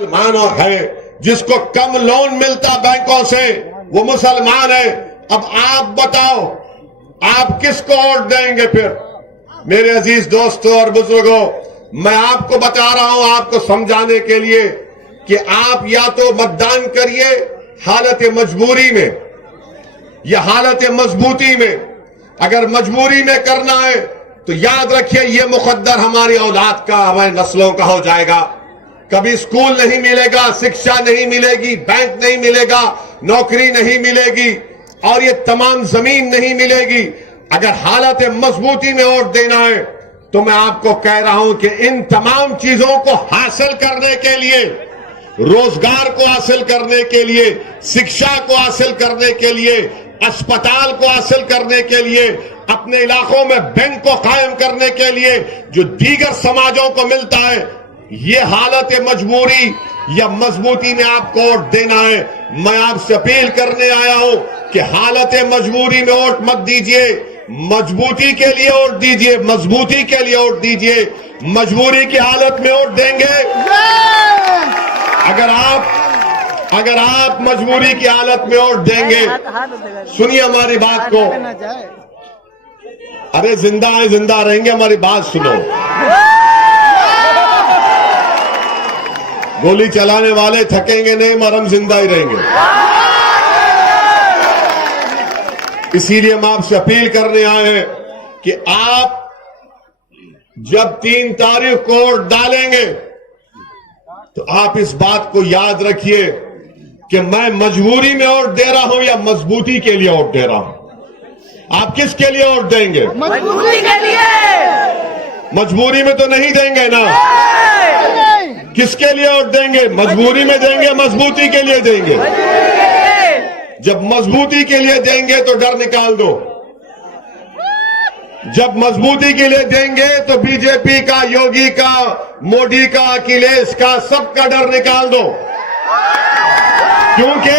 मुसलमान और है जिसको कम लोन मिलता बैंकों से, वो मुसलमान है। अब आप बताओ, आप किसको वोट देंगे फिर? मेरे अजीज दोस्तों और बुजुर्गों, मैं आपको बता रहा हूं, आपको समझाने के लिए कि आप या तो मतदान करिए हालत मजबूरी में या हालत मजबूती में। अगर मजबूरी में करना है तो याद रखिए ये मुकद्दर हमारी औलाद का, हमारी नस्लों का हो जाएगा। कभी स्कूल नहीं मिलेगा, शिक्षा नहीं मिलेगी, बैंक नहीं मिलेगा, नौकरी नहीं मिलेगी और ये तमाम जमीन नहीं मिलेगी। अगर हालत मजबूती में वोट देना है तो मैं आपको कह रहा हूं कि इन तमाम चीजों को हासिल करने के लिए, रोजगार को हासिल करने के लिए, शिक्षा को हासिल करने के लिए, अस्पताल को हासिल करने के लिए, अपने इलाकों में बैंक को कायम करने के लिए जो दीगर समाजों को मिलता है, ये हालत मजबूरी या मजबूती में आपको वोट देना है। मैं आपसे अपील करने आया हूं कि हालत मजबूरी में वोट मत दीजिए, मजबूती के लिए वोट दीजिए, मजबूती के लिए वोट दीजिए। मजबूरी की हालत में वोट देंगे, अगर आप मजबूरी की हालत में वोट देंगे, सुनिए हमारी बात को, अरे जिंदा है, जिंदा रहेंगे, हमारी बात सुनो। गोली चलाने वाले थकेंगे नहीं, मगर हम जिंदा ही रहेंगे। इसीलिए हम आपसे अपील करने आए हैं कि आप जब 3 तारीख को वोट डालेंगे तो आप इस बात को याद रखिए कि मैं मजबूरी में वोट दे रहा हूं या मजबूती के लिए वोट दे रहा हूं। आप किसके लिए वोट देंगे? मजबूती के लिए। मजबूरी में तो नहीं देंगे ना। किसके लिए वोट देंगे? मजबूरी में देंगे, मजबूती के लिए देंगे। जब मजबूती के लिए देंगे तो डर निकाल दो। जब मजबूती के लिए देंगे तो बीजेपी का, योगी का, मोदी का, अखिलेश का, सबका डर निकाल दो। क्योंकि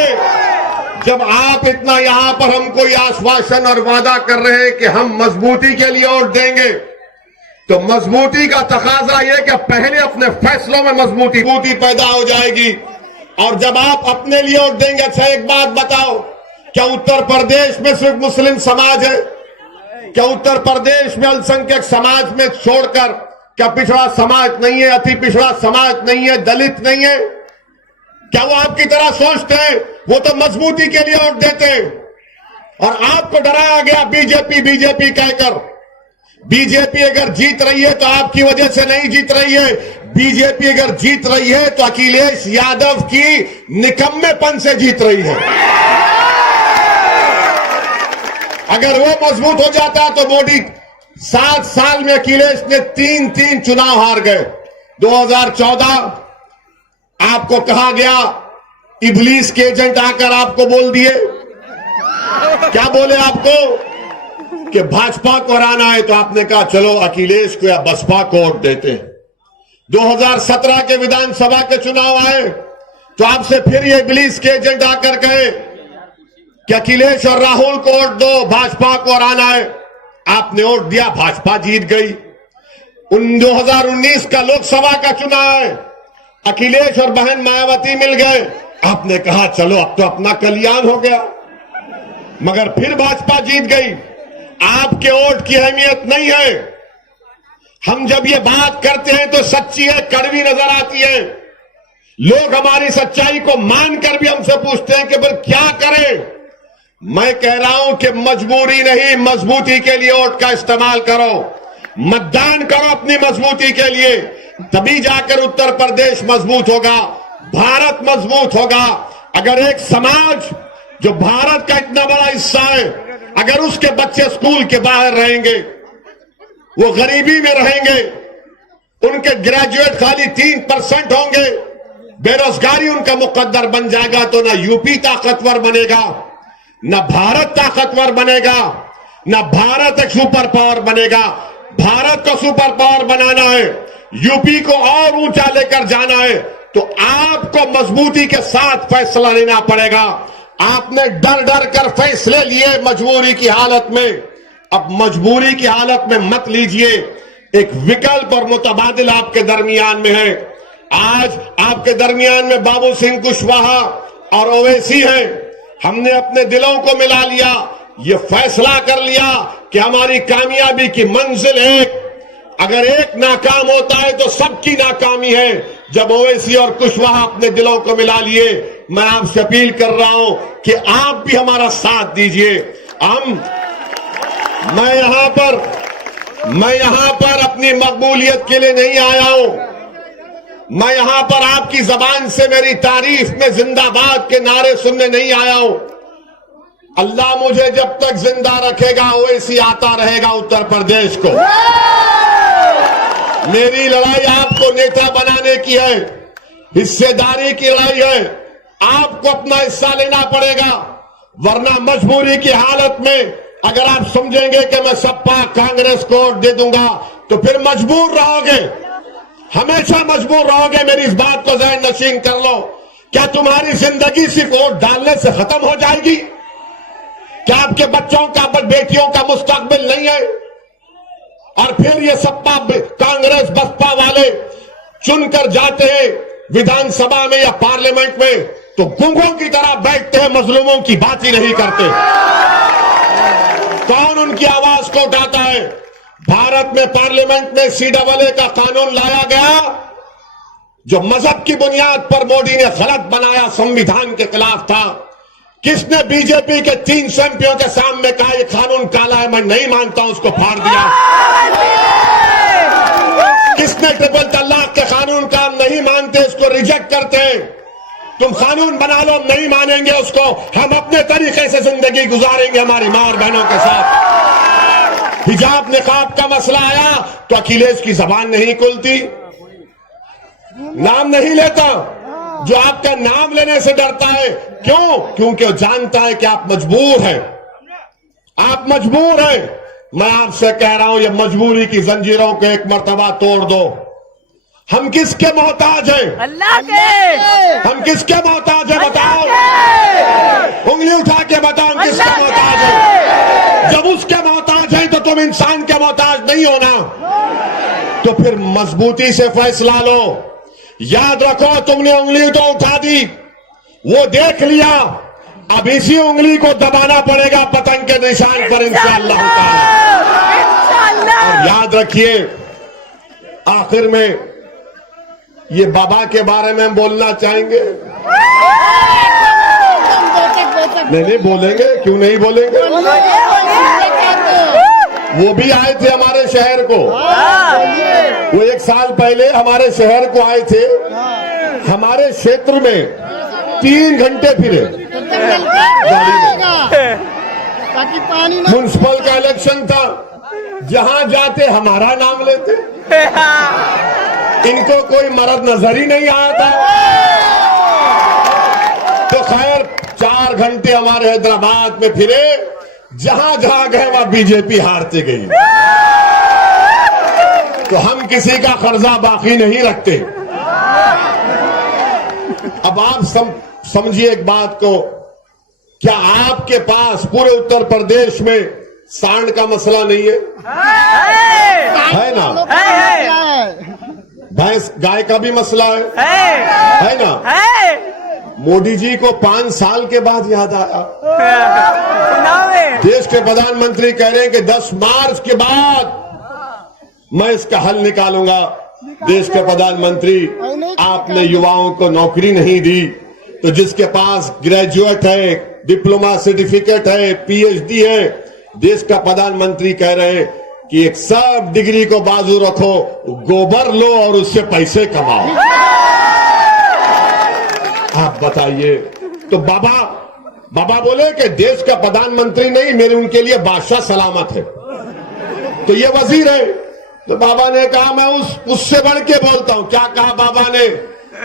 जब आप इतना यहां पर हमको ये आश्वासन और वादा कर रहे हैं कि हम मजबूती के लिए वोट देंगे, तो मजबूती का तकाजा यह कि पहले अपने फैसलों में मजबूती पैदा हो जाएगी। और जब आप अपने लिए वोट देंगे, अच्छा एक बात बताओ, क्या उत्तर प्रदेश में सिर्फ मुस्लिम समाज है? क्या उत्तर प्रदेश में अल्पसंख्यक समाज में छोड़कर क्या पिछड़ा समाज नहीं है, अति पिछड़ा समाज नहीं है, दलित नहीं है? क्या वो आपकी तरह सोचते हैं? वो तो मजबूती के लिए वोट देते हैं। और आपको डराया गया बीजेपी कहकर। बीजेपी अगर जीत रही है तो आपकी वजह से नहीं जीत रही है। बीजेपी अगर जीत रही है तो अखिलेश यादव की निकम्मेपन से जीत रही है। अगर वो मजबूत हो जाता तो मोदी 7 साल में अखिलेश ने 3 चुनाव हार गए। 2014 आपको कहा गया, इब्लीस के एजेंट आकर आपको बोल दिए, क्या बोले आपको कि भाजपा को हराना है, तो आपने कहा चलो अखिलेश को या बसपा को वोट देते हैं। 2017 के विधानसभा के चुनाव आए तो आपसे फिर ये इब्लीस के एजेंट आकर कहे कि अखिलेश और राहुल को वोट दो, भाजपा को हराना है। आपने वोट दिया, भाजपा जीत गई। 2019 का लोकसभा का चुनाव है, अखिलेश और बहन मायावती मिल गए। आपने कहा चलो अब तो अपना कल्याण हो गया, मगर फिर भाजपा जीत गई। आपके वोट की अहमियत नहीं है। हम जब ये बात करते हैं तो सच्ची है, कड़वी नजर आती है। लोग हमारी सच्चाई को मानकर भी हमसे पूछते हैं कि भाई क्या करें। मैं कह रहा हूं कि मजबूरी नहीं, मजबूती के लिए वोट का इस्तेमाल करो, मतदान करो अपनी मजबूती के लिए, तभी जाकर उत्तर प्रदेश मजबूत होगा, भारत मजबूत होगा। अगर एक समाज जो भारत का इतना बड़ा हिस्सा है, अगर उसके बच्चे स्कूल के बाहर रहेंगे, वो गरीबी में रहेंगे, उनके ग्रेजुएट खाली 3% होंगे, बेरोजगारी उनका मुकद्दर बन जाएगा, तो ना यूपी ताकतवर बनेगा, ना भारत ताकतवर बनेगा, ना भारत एक सुपर पावर बनेगा। भारत को सुपर पावर बनाना है, यूपी को और ऊंचा लेकर जाना है, तो आपको मजबूती के साथ फैसला लेना पड़ेगा। आपने डर डर कर फैसले लिए मजबूरी की हालत में, अब मजबूरी की हालत में मत लीजिए। एक विकल्प और मुतबादिल आपके दरमियान में है। आज आपके दरमियान में बाबू सिंह कुशवाहा और ओवैसी हैं। हमने अपने दिलों को मिला लिया, ये फैसला कर लिया कि हमारी कामयाबी की मंजिल एक, अगर एक नाकाम होता है तो सबकी नाकामी है। जब ओवैसी और कुशवाहा अपने दिलों को मिला लिए, मैं आपसे अपील कर रहा हूं कि आप भी हमारा साथ दीजिए। मैं यहां पर अपनी मकबूलियत के लिए नहीं आया हूं। मैं यहां पर आपकी जबान से मेरी तारीफ में जिंदाबाद के नारे सुनने नहीं आया हूं। अल्लाह मुझे जब तक जिंदा रखेगा ओवैसी आता रहेगा उत्तर प्रदेश को। मेरी लड़ाई आपको नेता बनाने की है, हिस्सेदारी की लड़ाई है। आपको अपना हिस्सा लेना पड़ेगा, वरना मजबूरी की हालत में अगर आप समझेंगे कि मैं सपा कांग्रेस को वोट दे दूंगा तो फिर मजबूर रहोगे, हमेशा मजबूर रहोगे। मेरी इस बात को ज़हन नशीन कर लो। क्या तुम्हारी जिंदगी सिर्फ वोट डालने से खत्म हो जाएगी? क्या आपके बच्चों का, बेटियों का मुस्तकबिल नहीं है? और फिर ये सपा कांग्रेस बसपा वाले चुनकर जाते हैं विधानसभा में या पार्लियामेंट में तो गूंगों की तरह बैठते हैं, मजलूमों की बात ही नहीं करते। कौन उनकी आवाज को उठाता है? भारत में पार्लियामेंट में CAA का कानून लाया गया जो मजहब की बुनियाद पर मोदी ने गलत बनाया, संविधान के खिलाफ था। किसने बीजेपी के 300 MPओं के सामने कहा ये कानून काला है, मैं नहीं मानता हूं, उसको फाड़ दिया? किसने ट्रिपल तलाक के कानून का हम नहीं मानते, इसको रिजेक्ट करते हैं? तुम कानून बना लो, हम नहीं मानेंगे उसको, हम अपने तरीके से जिंदगी गुजारेंगे हमारी मां और बहनों के साथ। हिजाब निकाब का मसला आया तो अखिलेश की जबान नहीं खुलती, नाम नहीं लेता। जो आपका नाम लेने से डरता है, क्यों? क्योंकि वो जानता है कि आप मजबूर हैं, आप मजबूर हैं। मैं आपसे कह रहा हूं, ये मजबूरी की जंजीरों को एक मर्तबा तोड़ दो। हम किसके मोहताज हैं? अल्लाह के। हम किसके मोहताज हैं बताओ? उंगली उठा के बताओ हम किसके मोहताज हैं। जब उसके मोहताज हैं तो तुम इंसान के मोहताज नहीं हो ना, तो फिर मजबूती से फैसला लो। याद रखो, तुमने उंगली तो उठा दी, वो देख लिया, अब इसी उंगली को दबाना पड़ेगा पतंग के निशान पर इंशाअल्लाह ताला। और याद रखिए, आखिर में ये बाबा के बारे में हम बोलना चाहेंगे। नहीं बोलेंगे, क्यों नहीं बोलेंगे? वो भी आए थे हमारे शहर को, वो 1 साल पहले हमारे शहर को आए थे। हमारे क्षेत्र में 3 घंटे फिरे ताकि पानी म्युनिसिपल का इलेक्शन था, जहां जाते हमारा नाम लेते। इनको कोई मर्द नजर ही नहीं आया था। तो खैर 4 घंटे हमारे हैदराबाद में फिरे, जहां जहां गए वहां बीजेपी हारती गई। तो हम किसी का कर्जा बाकी नहीं रखते। अब आप समझिए एक बात को, क्या आपके पास पूरे उत्तर प्रदेश में सांड का मसला नहीं है? है ना? भैंस गाय का भी मसला है ना? मोदी जी को 5 साल के बाद याद आया। देश के प्रधानमंत्री कह रहे हैं कि 10 मार्च के बाद मैं इसका हल निकालूंगा। देश के प्रधानमंत्री, आपने युवाओं को नौकरी नहीं दी, तो जिसके पास ग्रेजुएट है, डिप्लोमा सर्टिफिकेट है, PhD है, देश का प्रधानमंत्री कह रहे हैं कि एक सब डिग्री को बाजू रखो, गोबर लो और उससे पैसे कमाओ। आप बताइए। तो बाबा बोले कि देश का प्रधानमंत्री नहीं, मेरे उनके लिए बादशाह सलामत है। तो ये वजीर है। तो बाबा ने कहा मैं उससे बढ़ के बोलता हूं। क्या कहा बाबा ने?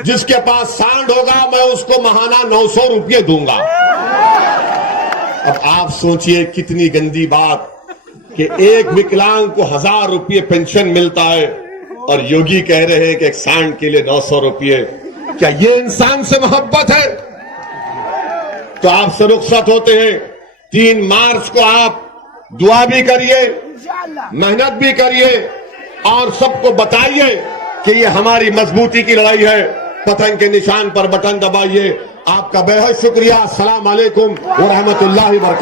जिसके पास सांड होगा मैं उसको महाना 900 रुपये दूंगा। अब आप सोचिए कितनी गंदी बात कि एक विकलांग को 1000 रुपये पेंशन मिलता है और योगी कह रहे हैं कि एक सांड के लिए 900 रुपये। क्या ये इंसान से मोहब्बत है? तो आपसे रुखसत होते हैं। 3 मार्च को आप दुआ भी करिए, मेहनत भी करिए और सबको बताइए कि ये हमारी मजबूती की लड़ाई है। पतंग के निशान पर बटन दबाइए। आपका बेहद शुक्रिया। अस्सलाम वालेकुम व रहमतुल्लाहि व बरकातहू।